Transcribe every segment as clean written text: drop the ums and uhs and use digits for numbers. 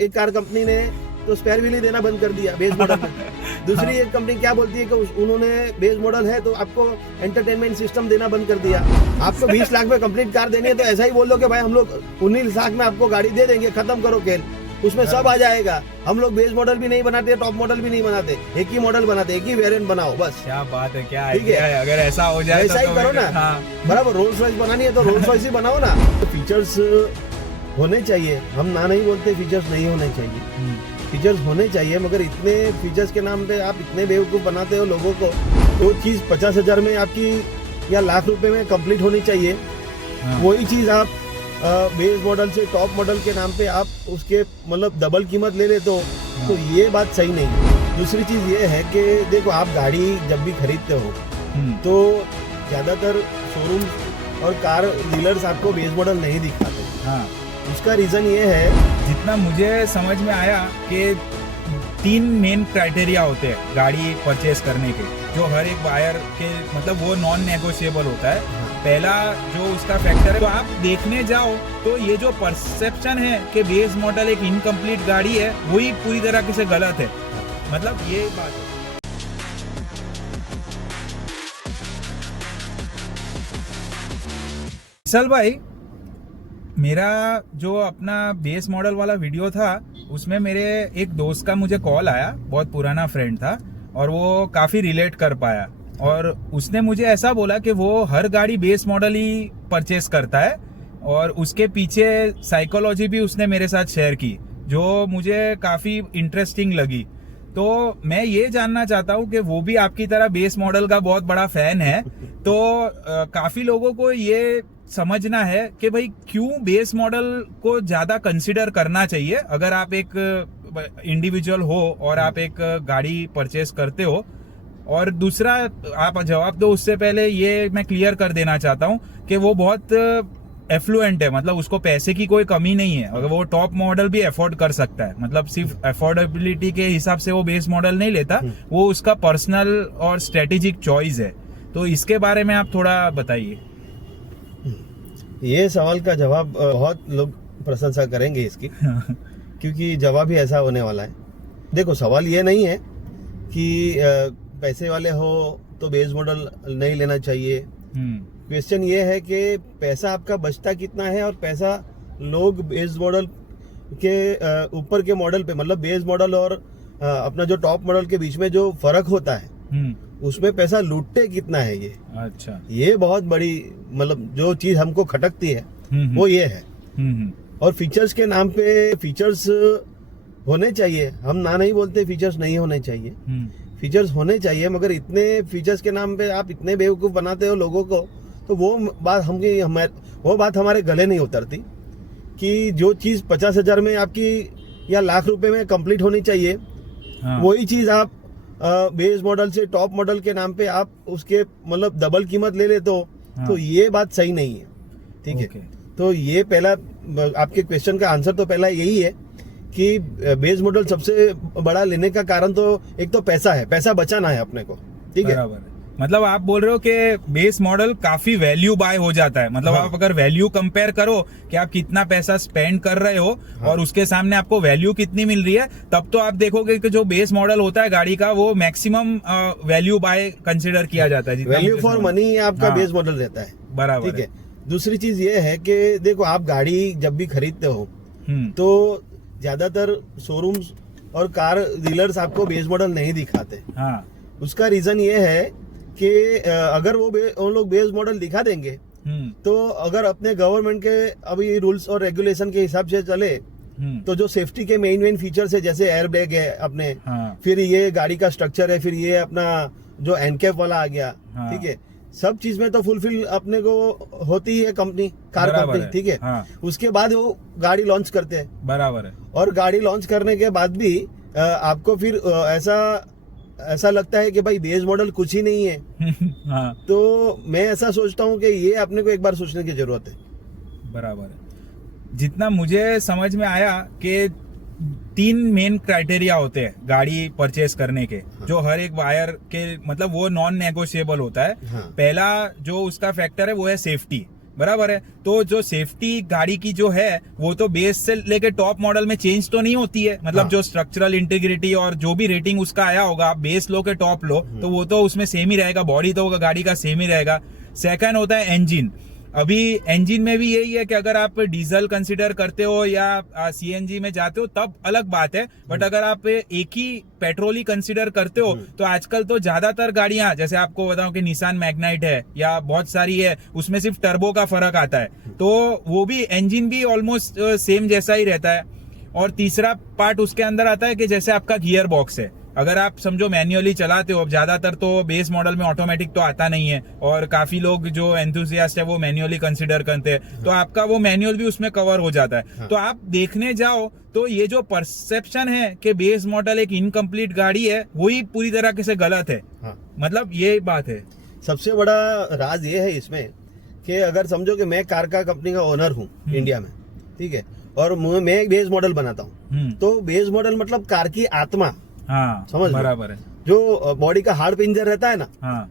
एक car company ने तो स्पेयर व्हील ही देना बंद कर दिया बेस मॉडल में। दूसरी एक कंपनी क्या बोलती है कि उन्होंने बेस मॉडल है तो आपको एंटरटेनमेंट सिस्टम देना बंद कर दिया। आपको 20 लाख में कंप्लीट कार देनी है तो ऐसा ही बोल दो कि भाई हम लोग 19 लाख में आपको गाड़ी दे देंगे, खत्म करो खेल, उसमें सब आ जाएगा। हम लोग बेस मॉडल भी नहीं बनाते, टॉप मॉडल भी नहीं बनाते, एक ही मॉडल बनाते, एक ही वेरिएंट बनाओ बस। क्या बात है, क्या ठीक है, आइडिया है। अगर ऐसा हो जाए ऐसा ही करो ना। हाँ। बराबर, रोल्स रॉयस बनानी है तो रोल्स रॉयस ही बनाओ ना। फीचर्स होने चाहिए, हम ना नहीं बोलते फीचर्स नहीं होने चाहिए, फीचर्स होने चाहिए, मगर इतने फीचर्स के नाम पे आप इतने बेवकूफ़ बनाते हो लोगों को। जो चीज़ 50,000 में आपकी या लाख रुपए में कंप्लीट होनी चाहिए, वही चीज़ आप बेस मॉडल से टॉप मॉडल के नाम पे आप उसके मतलब डबल कीमत ले लेते हो, तो ये बात सही नहीं है। दूसरी चीज़ ये है कि देखो, आप गाड़ी जब भी खरीदते हो तो ज़्यादातर शोरूम और कार डीलर्स आपको बेस मॉडल नहीं दिखाते। हाँ। उसका रीज़न ये है, जितना मुझे समझ में आया कि 3 मेन क्राइटेरिया होते हैं गाड़ी परचेस करने के, जो हर एक बायर के मतलब वो नॉन नेगोशिएबल होता है। पहला जो उसका फैक्टर है, तो आप देखने जाओ तो ये जो परसेप्शन है कि बेस मॉडल एक इनकम्प्लीट गाड़ी है, वही पूरी तरह से गलत है। मतलब ये बात है। चल भाई, मेरा जो अपना बेस मॉडल वाला वीडियो था उसमें मेरे एक दोस्त का मुझे कॉल आया, बहुत पुराना फ्रेंड था और वो काफ़ी रिलेट कर पाया, और उसने मुझे ऐसा बोला कि वो हर गाड़ी बेस मॉडल ही परचेस करता है, और उसके पीछे साइकोलॉजी भी उसने मेरे साथ शेयर की, जो मुझे काफ़ी इंटरेस्टिंग लगी। तो मैं ये जानना चाहता हूँ कि वो भी आपकी तरह बेस मॉडल का बहुत बड़ा फैन है, तो काफ़ी लोगों को ये समझना है कि भाई क्यों बेस मॉडल को ज़्यादा कंसिडर करना चाहिए अगर आप एक इंडिविजुअल हो और आप एक गाड़ी परचेस करते हो। और दूसरा, आप जवाब दो उससे पहले ये मैं क्लियर कर देना चाहता हूँ कि वो बहुत एफ्लुएंट है, मतलब उसको पैसे की कोई कमी नहीं है, अगर वो टॉप मॉडल भी अफोर्ड कर सकता है, मतलब सिर्फ अफोर्डेबिलिटी के हिसाब से वो बेस मॉडल नहीं लेता, वो उसका पर्सनल और स्ट्रेटेजिक चॉइस है। तो इसके बारे में आप थोड़ा बताइए। ये सवाल का जवाब बहुत लोग प्रशंसा करेंगे इसकी, क्योंकि जवाब ही ऐसा होने वाला है। देखो, सवाल ये नहीं है कि पैसे वाले हो तो बेस मॉडल नहीं लेना चाहिए। क्वेश्चन ये है कि पैसा आपका बचता कितना है, और पैसा लोग बेस मॉडल के ऊपर के मॉडल पे, मतलब बेस मॉडल और अपना जो टॉप मॉडल के बीच में जो फर्क होता है उसमें पैसा लूटते कितना है। ये अच्छा, ये बहुत बड़ी मतलब जो चीज हमको खटकती है वो ये है। और फीचर्स के नाम पे फीचर्स होने चाहिए, हम ना नहीं बोलते फीचर्स नहीं होने चाहिए, फीचर्स होने चाहिए, मगर इतने फीचर्स के नाम पे आप इतने बेवकूफ़ बनाते हो लोगों को, तो वो बात हमारे गले नहीं उतरती कि जो चीज़ 50,000 में आपकी या लाख रुपए में कंप्लीट होनी चाहिए, वही चीज़ आप बेस मॉडल से टॉप मॉडल के नाम पे आप उसके मतलब डबल कीमत ले लेते हो, तो ये बात सही नहीं है। ठीक है, तो ये पहला आपके क्वेश्चन का आंसर तो पहला यही है कि बेस मॉडल सबसे बड़ा लेने का कारण तो एक तो पैसा है, पैसा बचाना है अपने को। ठीक है, मतलब आप बोल रहे हो कि बेस मॉडल काफी वैल्यू बाय हो जाता है, मतलब आप अगर वैल्यू कंपेयर करो कि आप कितना पैसा स्पेंड कर रहे हो और उसके सामने आपको वैल्यू कितनी मिल रही है, तब तो आप देखोगे कि जो बेस मॉडल होता है गाड़ी का वो मैक्सिमम वैल्यू बाय कंसिडर किया जाता है, वैल्यू फॉर मनी आपका बेस मॉडल रहता है। बराबर। ठीक है, दूसरी चीज ये है कि देखो, आप गाड़ी जब भी खरीदते हो तो ज्यादातर शोरूम्स और कार डीलर्स आपको बेस मॉडल नहीं दिखाते। उसका रीजन ये है कि अगर वो लोग बेस मॉडल दिखा देंगे तो अगर अपने गवर्नमेंट के अभी रूल्स और रेगुलेशन के हिसाब से चले तो जो सेफ्टी के मेन फीचर्स है, जैसे एयर बैग है अपने, फिर ये गाड़ी का स्ट्रक्चर है, फिर ये अपना जो एनकैप वाला आ गया, ठीक है, सब चीज में तो फुलफिल अपने को होती है कंपनी, कार कंपनी। ठीक है, उसके बाद वो गाड़ी लॉन्च करते हैं। बराबर है। और गाड़ी लॉन्च करने के बाद भी आपको फिर ऐसा लगता है कि भाई बेस मॉडल कुछ ही नहीं है। तो मैं ऐसा सोचता हूँ कि ये अपने को एक बार सोचने की जरूरत है। बराबर है। जितना मुझे समझ में आया कि 3 मेन क्राइटेरिया होते हैं गाड़ी परचेस करने के, जो हर एक बायर के मतलब वो नॉन नेगोशिएबल होता है। पहला जो उसका फैक्टर है वो है सेफ्टी, बराबर है। तो जो सेफ्टी गाड़ी की जो है वो तो बेस से लेके टॉप मॉडल में चेंज तो नहीं होती है, मतलब जो स्ट्रक्चरल इंटीग्रिटी और जो भी रेटिंग उसका आया होगा, बेस लो के टॉप लो, तो वो तो उसमें सेम ही रहेगा, बॉडी तो गाड़ी का सेम ही रहेगा। सेकंड होता है इंजन। अभी इंजन में भी यही है कि अगर आप डीजल कंसीडर करते हो या सीएनजी में जाते हो तब अलग बात है, बट अगर आप एक ही पेट्रोल ही कंसीडर करते हो तो आजकल तो ज्यादातर गाड़ियां, जैसे आपको बताऊं कि निसान मैग्नाइट है या बहुत सारी है, उसमें सिर्फ टर्बो का फर्क आता है, तो वो भी इंजन भी ऑलमोस्ट सेम जैसा ही रहता है। और तीसरा पार्ट उसके अंदर आता है कि जैसे आपका गियर बॉक्स है, अगर आप समझो मैन्युअली चलाते हो, अब ज्यादातर तो बेस मॉडल में ऑटोमेटिक तो आता नहीं है और काफी लोग जो एंथुसियास्ट है वो मैन्युअली कंसीडर करते हैं, तो आपका वो मैन्युअल भी उसमें कवर हो जाता है। तो आप देखने जाओ तो ये जो परसेप्शन है कि बेस मॉडल एक इनकम्प्लीट गाड़ी है, वही पूरी तरह से गलत है। मतलब ये बात है। सबसे बड़ा राज ये है इसमें कि अगर समझो कि मैं कार का कंपनी का ओनर हूँ इंडिया में, ठीक है, और मैं एक बेस मॉडल बनाता हूँ, तो बेस मॉडल मतलब कार की आत्मा, हाँ, समझ बराबर है। जो बॉडी का हार्ड पिंजर रहता है ना, हाँ,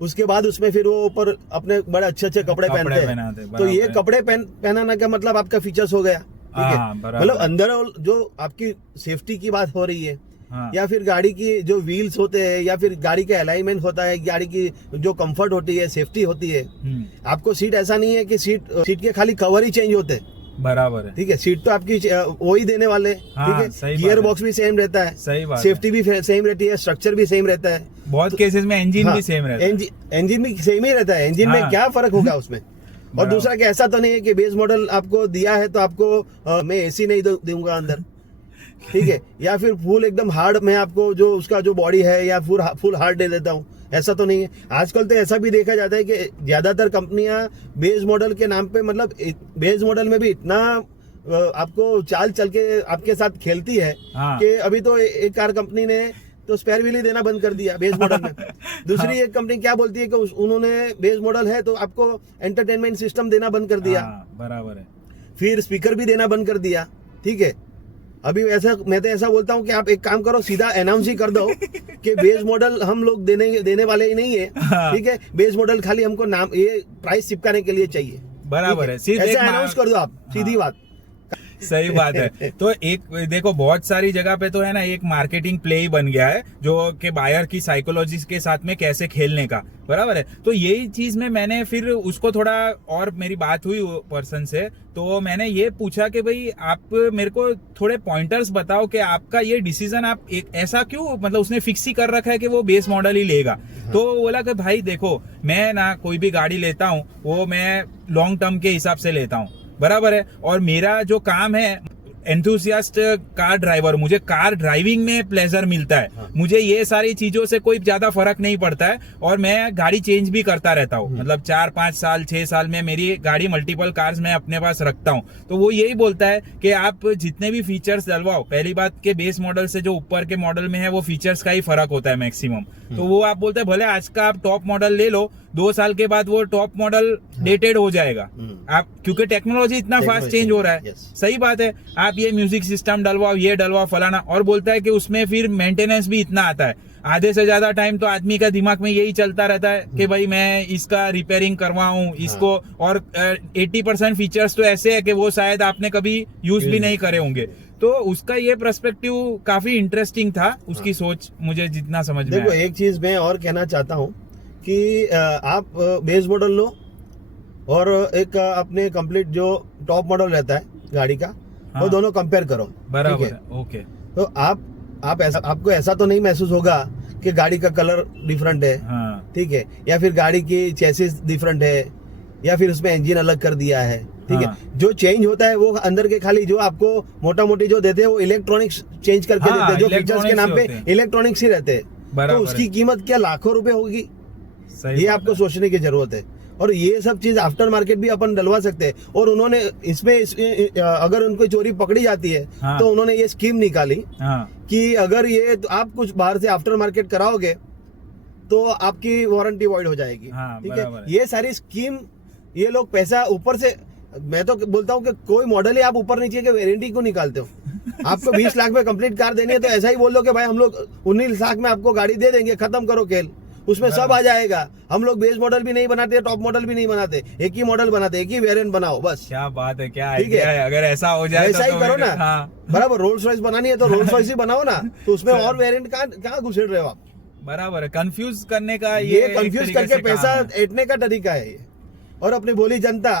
उसके बाद उसमें फिर वो ऊपर अपने बड़े अच्छे अच्छे कपड़े पहनते हैं, तो ये कपड़े पहनाना का मतलब आपका फीचर्स हो गया, ठीक है। मतलब अंदर जो आपकी सेफ्टी की बात हो रही है, या फिर गाड़ी की जो व्हील्स होते हैं, या फिर गाड़ी का अलाइनमेंट होता है, गाड़ी की जो कंफर्ट होती है, सेफ्टी होती है। आपको सीट ऐसा नहीं है कि सीट के खाली कवर ही चेंज होते हैं, बराबर है, ठीक है, सीट तो आपकी वही देने वाले, ठीक है, गियर बॉक्स भी सेम रहता है, सही बात, सेफ्टी भी सेम रहती है, स्ट्रक्चर भी सेम रहता है, बहुत केसेस में इंजन भी सेम रहता है, इंजन भी सेम ही रहता है, इंजन में क्या फर्क होगा उसमें। और दूसरा कि ऐसा तो नहीं है कि बेस मॉडल आपको दिया है तो आपको मैं एसी नहीं दूंगा अंदर, ठीक है, या फिर फुल एकदम हार्ड मैं आपको जो उसका जो बॉडी है या फुल हार्ड दे देता हूँ, ऐसा तो नहीं है। आजकल तो ऐसा भी देखा जाता है कि ज्यादातर कंपनियां बेस मॉडल के नाम पे, मतलब बेस मॉडल में भी इतना आपको चाल चल के आपके साथ खेलती है कि अभी तो एक कार कंपनी ने तो स्पेयर व्हील ही देना बंद कर दिया बेस मॉडल में। दूसरी एक कंपनी क्या बोलती है कि उन्होंने बेस मॉडल है तो आपको एंटरटेनमेंट सिस्टम देना बंद कर दिया, बराबर है, फिर स्पीकर भी देना बंद कर दिया, ठीक है। अभी ऐसा मैं तो ऐसा बोलता हूँ कि आप एक काम करो, सीधा अनाउंस ही कर दो कि बेस मॉडल हम लोग देने वाले ही नहीं है, ठीक है, बेस मॉडल खाली हमको नाम ये प्राइस चिपकाने के लिए चाहिए, बराबर है, ऐसा अनाउंस कर दो आप, सीधी बात। सही बात है। तो एक देखो बहुत सारी जगह पे तो है ना एक मार्केटिंग प्ले ही बन गया है जो कि बायर की साइकोलॉजी के साथ में कैसे खेलने का, बराबर है। तो यही चीज में मैंने फिर उसको थोड़ा और मेरी बात हुई पर्सन से, तो मैंने ये पूछा कि भाई आप मेरे को थोड़े पॉइंटर्स बताओ कि आपका ये डिसीजन आप एक ऐसा क्यों, मतलब उसने फिक्स ही कर रखा है कि वो बेस मॉडल ही लेगा। तो बोला कि भाई देखो मैं ना कोई भी गाड़ी लेता हूँ वो मैं लॉन्ग टर्म के हिसाब से लेता हूँ, बराबर है, और मेरा जो काम है एंथुसियास्ट कार ड्राइवर, मुझे कार ड्राइविंग में प्लेजर मिलता है, मुझे ये सारी चीजों से कोई ज्यादा फर्क नहीं पड़ता है, और मैं गाड़ी चेंज भी करता रहता हूँ, मतलब 4-5 साल 6 साल में मेरी गाड़ी मल्टीपल कार्स मैं अपने पास रखता हूँ। तो वो यही बोलता है कि आप जितने भी फीचर्स डलवाओ, पहली बात के बेस मॉडल से जो ऊपर के मॉडल में है वो फीचर्स का ही फर्क होता है मैक्सिमम, तो वो आप बोलते हैं भले आज का आप टॉप मॉडल ले लो, 2 साल के बाद वो टॉप मॉडल डेटेड हो जाएगा, आप क्योंकि टेक्नोलॉजी इतना फास्ट चेंज हो रहा है। सही बात है, आप ये म्यूजिक सिस्टम डलवाओ, ये डलवाओ फलाना, और बोलता है कि उसमें फिर मेंटेनेंस भी इतना आता है, आधे से ज्यादा टाइम तो आदमी का दिमाग में यही चलता रहता है कि भाई मैं इसका रिपेयरिंग करवाऊं इसको, और 80% फीचर्स तो ऐसे है कि वो शायद आपने कभी यूज भी नहीं करे होंगे। तो उसका ये पर्सपेक्टिव काफी इंटरेस्टिंग था, उसकी सोच मुझे जितना समझ में देखो एक चीज मैं और कहना चाहता हूँ कि आप बेस मॉडल लो और एक अपने कंप्लीट जो टॉप मॉडल रहता है गाड़ी का, वो दोनों कंपेयर करो, बराबर है, ओके। तो आप ऐसा, आपको ऐसा तो नहीं महसूस होगा कि गाड़ी का कलर डिफरेंट है, ठीक है, या फिर गाड़ी की चेसिस डिफरेंट है, या फिर उसमें इंजन अलग कर दिया है, ठीक है। जो चेंज होता है वो अंदर के खाली जो आपको मोटा मोटी जो देते हैं वो इलेक्ट्रॉनिक्स चेंज करके देते हैं, जो फीचर्स के नाम पे इलेक्ट्रॉनिक्स ही रहते हैं, तो उसकी कीमत क्या लाखों रुपए होगी, ये आपको सोचने की जरूरत है। और ये सब चीज आफ्टर मार्केट भी अपन डलवा सकते हैं, और उन्होंने इसमें अगर उनको चोरी पकड़ी जाती है तो उन्होंने ये स्कीम निकाली कि अगर ये तो आप कुछ बाहर से आफ्टर मार्केट कराओगे तो आपकी वारंटी वॉइड हो जाएगी, ठीक है। ये सारी स्कीम ये लोग पैसा ऊपर से, मैं तो बोलता हूँ कि कोई मॉडल ही आप ऊपर नीचे के वारंटी क्यों निकालते हो। आपको 20 लाख में कंप्लीट कार देनी है तो ऐसा ही बोल दो कि भाई हम लोग 19 लाख में आपको गाड़ी दे देंगे, खत्म करो खेल। उसमें सब आ जाएगा। हम लोग बेस मॉडल भी नहीं बनाते, टॉप मॉडल भी नहीं बनाते, एक ही मॉडल बनाते, एक ही वेरिएंट बनाओ बस। क्या बात है, क्या ठीक आइडिया है। अगर ऐसा हो जाए ऐसा ही तो करो ना। हाँ बराबर, रोल्स रॉयस बनानी है तो रोल्स रॉयस ही बनाओ ना, तो उसमें और वेरिएंट कहाँ घुसेड़ रहे हो आप। बराबर है, कंफ्यूज करने का ये एक कंफ्यूज तरीके करके से पैसा काम है। ऐंठने का तरीका है ये। और अपनी बोली जनता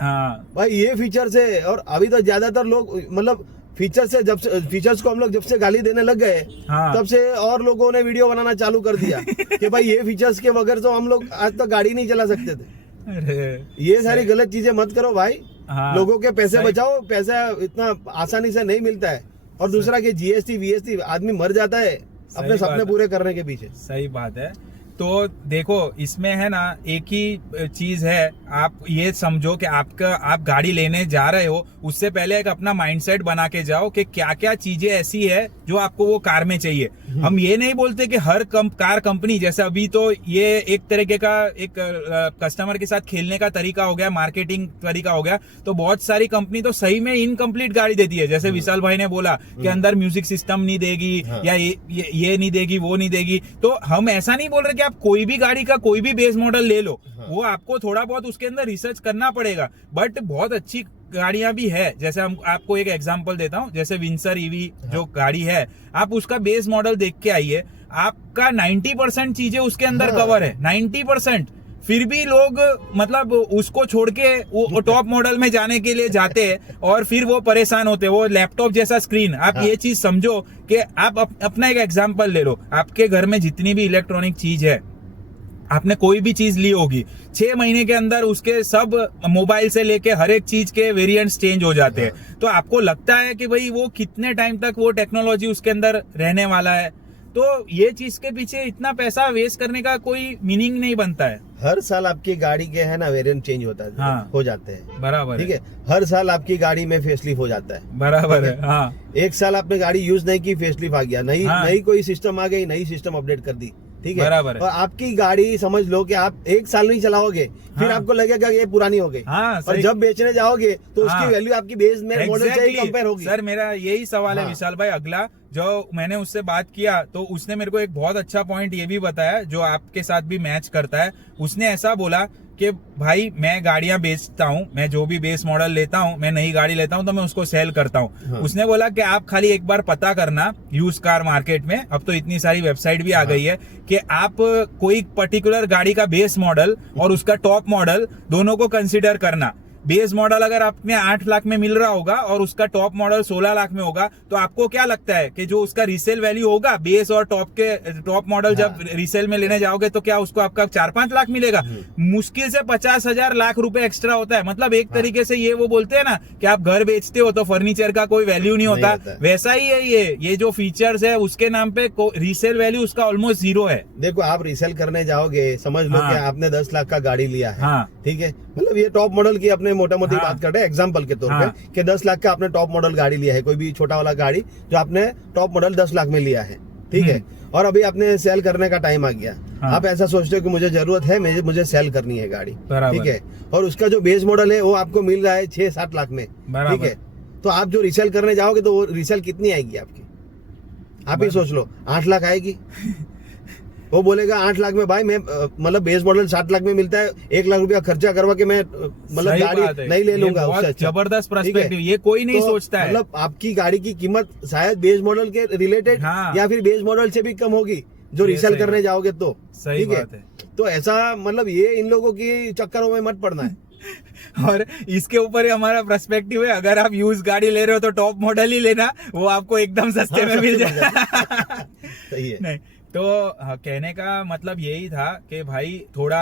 हाँ भाई ये फीचर्स है। और अभी तो ज्यादातर लोग मतलब फीचर्स को हम लोग जब से गाली देने लग गए, हाँ। तब से और लोगों ने वीडियो बनाना चालू कर दिया कि भाई ये फीचर्स के बगैर तो हम लोग आज तक गाड़ी नहीं चला सकते थे। अरे ये सारी गलत चीजें मत करो भाई। हाँ, लोगों के पैसे सही। बचाओ, पैसा इतना आसानी से नहीं मिलता है। और दूसरा कि जीएसटी वीएसटी आदमी मर जाता है अपने बात सपने है। पूरे करने के पीछे। सही बात है। तो देखो इसमें है ना एक ही चीज है, आप ये समझो कि आप गाड़ी लेने जा रहे हो, उससे पहले एक अपना माइंडसेट बना के जाओ कि क्या क्या चीजें ऐसी है जो आपको वो कार में चाहिए। हम ये नहीं बोलते कि हर कार कंपनी, जैसे अभी तो ये एक तरीके का एक कस्टमर के साथ खेलने का तरीका हो गया, मार्केटिंग तरीका हो गया। तो बहुत सारी कंपनी तो सही में इनकम्प्लीट गाड़ी देती है, जैसे विशाल भाई ने बोला कि अंदर म्यूजिक सिस्टम नहीं देगी, या ये नहीं देगी, वो नहीं देगी। तो हम ऐसा नहीं बोल रहे कि आप कोई भी गाड़ी का कोई भी बेस मॉडल ले लो, वो आपको थोड़ा बहुत उसके अंदर रिसर्च करना पड़ेगा। बट बहुत अच्छी गाड़ियां भी है, जैसे हम आपको एक एग्जांपल देता हूं, जैसे विंसर ईवी जो गाड़ी है, आप उसका बेस मॉडल देख के आइए, आपका 90% चीजें उसके अंदर कवर है, 90%। फिर भी लोग मतलब उसको छोड़ के वो टॉप मॉडल में जाने के लिए जाते हैं और फिर वो परेशान होते हैं। वो लैपटॉप जैसा स्क्रीन, आप ये चीज समझो कि आप अपना एक एग्जांपल ले लो, आपके घर में जितनी भी इलेक्ट्रॉनिक चीज है, आपने कोई भी चीज ली होगी, 6 महीने के अंदर उसके सब मोबाइल से लेके हर एक चीज के वेरिएंट्स चेंज हो जाते हैं। तो आपको लगता है कि भाई वो कितने टाइम तक वो टेक्नोलॉजी उसके अंदर रहने वाला है। तो ये चीज के पीछे इतना पैसा वेस्ट करने का कोई मीनिंग नहीं बनता है। हर साल आपकी गाड़ी के है ना वेरिएंट चेंज होता है, हाँ, हो जाते हैं। बराबर ठीक है, हर साल आपकी गाड़ी में फेसलिफ्ट हो जाता है। बराबर है। हाँ, एक साल आपने गाड़ी यूज नहीं की, फेसलिफ्ट आ गया, नई कोई सिस्टम आ गई, नई सिस्टम अपडेट कर दी। ठीक है, बराबर है। और आपकी गाड़ी समझ लो कि आप 1 साल नहीं चलाओगे, फिर आपको लगेगा कि ये पुरानी हो गई। हाँ, और जब बेचने जाओगे तो उसकी वैल्यू आपकी बेस में मॉडल से ही कंपेयर होगी। सर मेरा यही सवाल है विशाल भाई, अगला जो मैंने उससे बात किया तो उसने मेरे को एक बहुत अच्छा पॉइंट ये भी बताया जो आपके साथ भी मैच करता है। उसने ऐसा बोला कि भाई मैं गाड़ियां बेचता हूं, मैं जो भी बेस मॉडल लेता हूं, मैं नई गाड़ी लेता हूं तो मैं उसको सेल करता हूं। हाँ। उसने बोला कि आप खाली एक बार पता करना यूज कार मार्केट में, अब तो इतनी सारी वेबसाइट भी आ गई है, कि आप कोई पर्टिकुलर गाड़ी का बेस मॉडल और उसका टॉप मॉडल दोनों को कंसिडर करना। बेस मॉडल अगर आपने 8 लाख में मिल रहा होगा और उसका टॉप मॉडल 16 लाख में होगा, तो आपको क्या लगता है कि जो उसका रीसेल वैल्यू होगा बेस और टॉप मॉडल जब रीसेल में लेने जाओगे तो क्या उसको आपका 4-5 लाख मिलेगा? मुश्किल से 50,000 लाख रुपए एक्स्ट्रा होता है। मतलब एक तरीके से ये वो बोलते हैं ना कि आप घर बेचते हो तो फर्नीचर का कोई वैल्यू नहीं होता, वैसा ही है ये जो फीचर्स है उसके नाम पे रीसेल वैल्यू उसका ऑलमोस्ट 0 है। देखो आप रीसेल करने जाओगे, समझ लो कि आपने 10 लाख का गाड़ी लिया है, ठीक है, मतलब ये टॉप मॉडल की अपने मोटा मोटी बात कर रहे हैं एग्जांपल के तौर पे, कि 10 लाख का आपने टॉप मॉडल गाड़ी लिया है, कोई भी छोटा वाला गाड़ी जो आपने टॉप मॉडल 10 लाख में लिया है, ठीक है, और अभी आपने सेल करने का टाइम आ गया। आप ऐसा सोचते हो कि मुझे जरूरत है, मुझे सेल करनी है गाड़ी, ठीक है, और उसका जो बेस मॉडल है वो आपको मिल रहा है 6-7 लाख में, ठीक है, तो आप जो रीसेल करने जाओगे तो वो रीसेल कितनी आएगी आपकी? आप ही सोच लो, 8 लाख आएगी। वो बोलेगा 8 लाख में भाई मैं मतलब बेस मॉडल 7 लाख में मिलता है, 1 लाख रुपया खर्चा करवा के मैं मतलब गाड़ी नहीं ले लूंगा उससे अच्छा। जबरदस्त पर्सपेक्टिव, ये कोई नहीं सोचता है। मतलब आपकी गाड़ी की कीमत शायद बेस मॉडल के रिलेटेड या फिर बेस मॉडल से भी कम होगी जो रीसेल करने जाओगे तो। सही बात है। तो ऐसा मतलब ये इन लोगों की चक्करों में मत पड़ना है। और इसके ऊपर हमारा पर्सपेक्टिव है, अगर आप यूज गाड़ी ले रहे हो तो टॉप मॉडल ही लेना, वो आपको एकदम सस्ते में मिल जाएगा। सही है। नहीं तो कहने का मतलब यही था कि भाई थोड़ा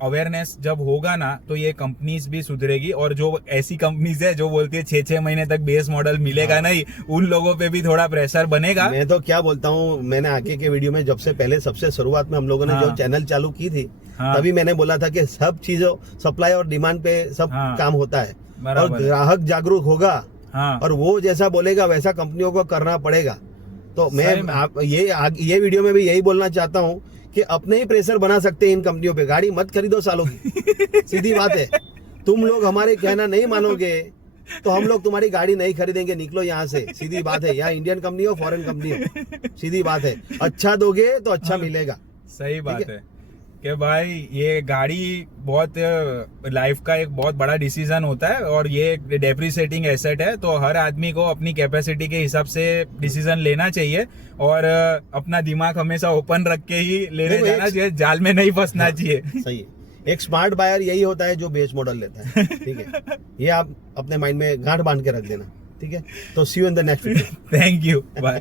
अवेयरनेस जब होगा ना तो ये कंपनीज भी सुधरेगी, और जो ऐसी कंपनीज है जो बोलती है 6-6 महीने तक बेस मॉडल मिलेगा नहीं, उन लोगों पे भी थोड़ा प्रेशर बनेगा। मैं तो क्या बोलता हूँ, मैंने आगे के वीडियो में जब से पहले सबसे शुरुआत में हम लोगों ने जो चैनल चालू की थी, तभी मैंने बोला था कि सब चीजों सप्लाई और डिमांड पे सब काम होता है, और ग्राहक जागरूक होगा और वो जैसा बोलेगा वैसा कंपनियों को करना पड़ेगा। तो मैं ये वीडियो में भी यही बोलना चाहता हूँ कि अपने ही प्रेशर बना सकते हैं इन कंपनियों पे। गाड़ी मत खरीदो सालों की, सीधी बात है। तुम लोग हमारे कहना नहीं मानोगे तो हम लोग तुम्हारी गाड़ी नहीं खरीदेंगे, निकलो यहाँ से, सीधी बात है। यहाँ इंडियन कंपनी हो फॉरेन कंपनी हो, सीधी बात है। अच्छा दोगे तो अच्छा मिलेगा। सही बात है कि भाई ये गाड़ी बहुत लाइफ का एक बहुत बड़ा डिसीजन होता है और ये डेप्रिसिएटिंग एसेट है, तो हर आदमी को अपनी कैपेसिटी के हिसाब से डिसीजन लेना चाहिए और अपना दिमाग हमेशा ओपन रख के ही लेने जाना चाहिए, जाल में नहीं फंसना चाहिए। सही है। एक स्मार्ट बायर यही होता है जो बेस मॉडल लेता है, ठीक है। ये आप अपने माइंड में गांठ बांध के रख देना, ठीक है। तो see you in the next video. Thank you, bye.